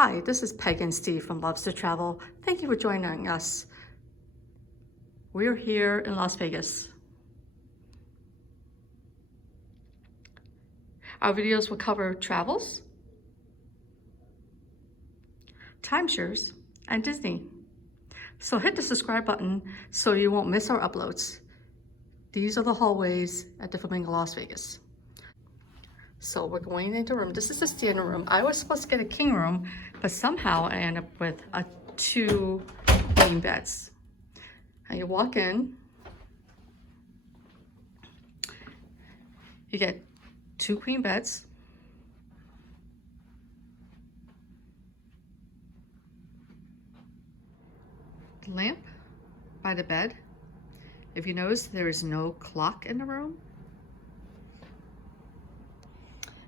Hi, this is Peg and Steve from Loves to Travel. Thank you for joining us. We're here in Las Vegas. Our videos will cover travels, timeshares, and Disney. So hit the subscribe button so you won't miss our uploads. These are the hallways at the Flamingo Las Vegas. So we're going into room. This is the standard room. I was supposed to get a king room, but somehow I ended up with two queen beds. And you walk in, you get two queen beds. The lamp by the bed. If you notice, there is no clock in the room.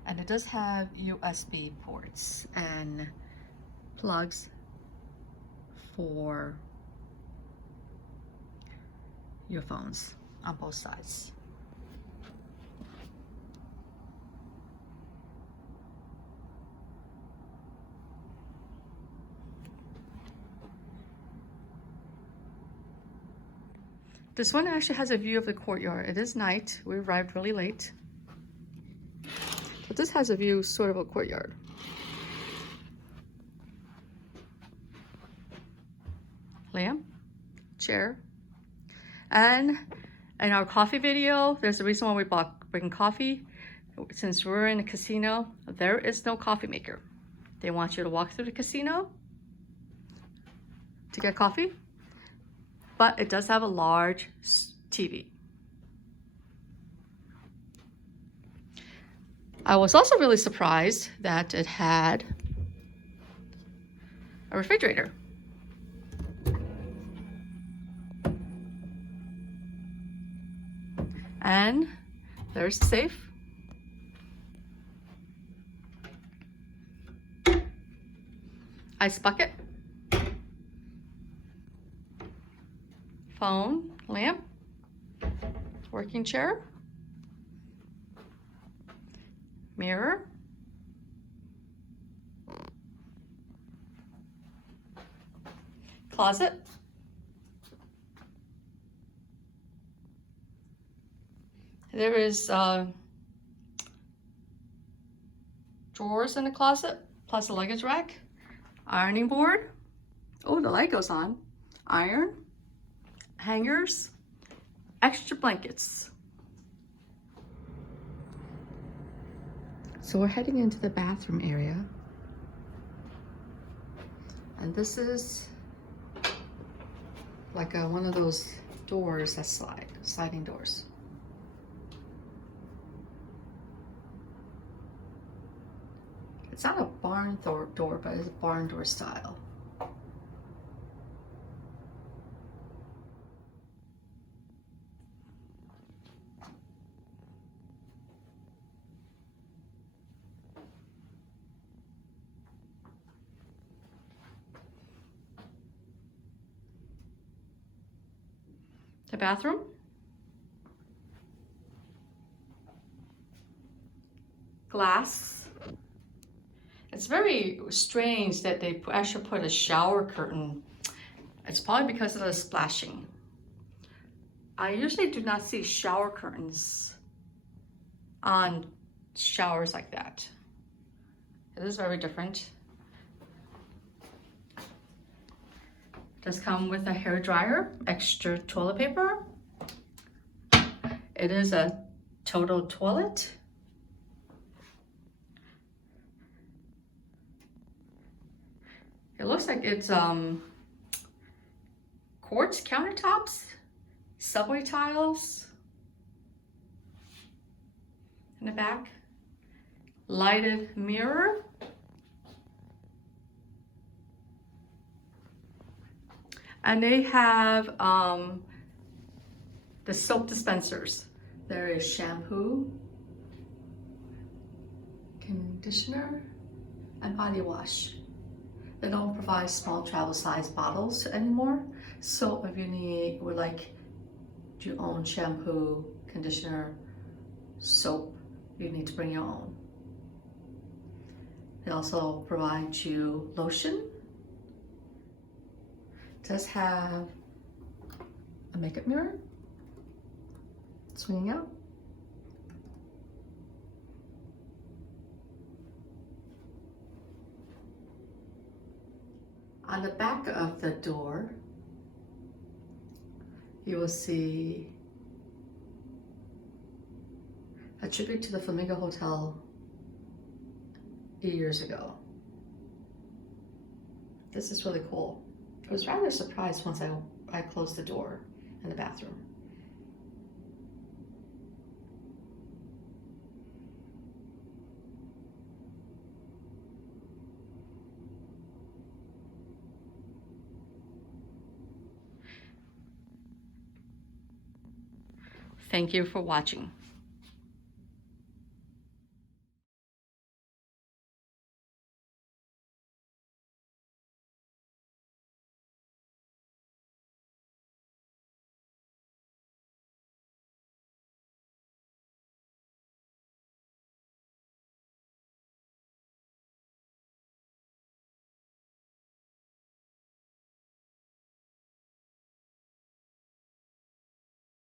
And it does have USB ports and plugs for your phones on both sides. This one actually has a view of the courtyard. It is night. We arrived really late. But this has a view sort of a courtyard. Lamp, chair. And in our coffee video, there's a reason why we bring coffee. Since we're in a casino, there is no coffee maker. They want you to walk through the casino to get coffee, but it does have a large TV. I was also really surprised that it had a refrigerator. And there's the safe. Ice bucket. Phone, lamp, working chair, mirror, closet, there is drawers in the closet, plus a luggage rack, ironing board. Oh, the light goes on. Iron, hangers, extra blankets. So we're heading into the bathroom area. And this is like one of those doors that sliding doors. It's not a barn door, but it's a barn door style. The bathroom. Glass. It's very strange that they actually put a shower curtain. It's probably because of the splashing. I usually do not see shower curtains on showers like that. It is very different. Does come with a hair dryer, extra toilet paper. It is a total toilet. It looks like it's quartz countertops, subway tiles in the back, lighted mirror. And they have the soap dispensers. There is shampoo, conditioner, and body wash. They don't provide small travel size bottles anymore. So if you would like your own shampoo, conditioner, soap, you need to bring your own. They also provide you lotion. It does have a makeup mirror swinging out. On the back of the door, you will see a tribute to the Flamingo Hotel years ago. This is really cool. I was rather surprised once I closed the door in the bathroom. Thank you for watching.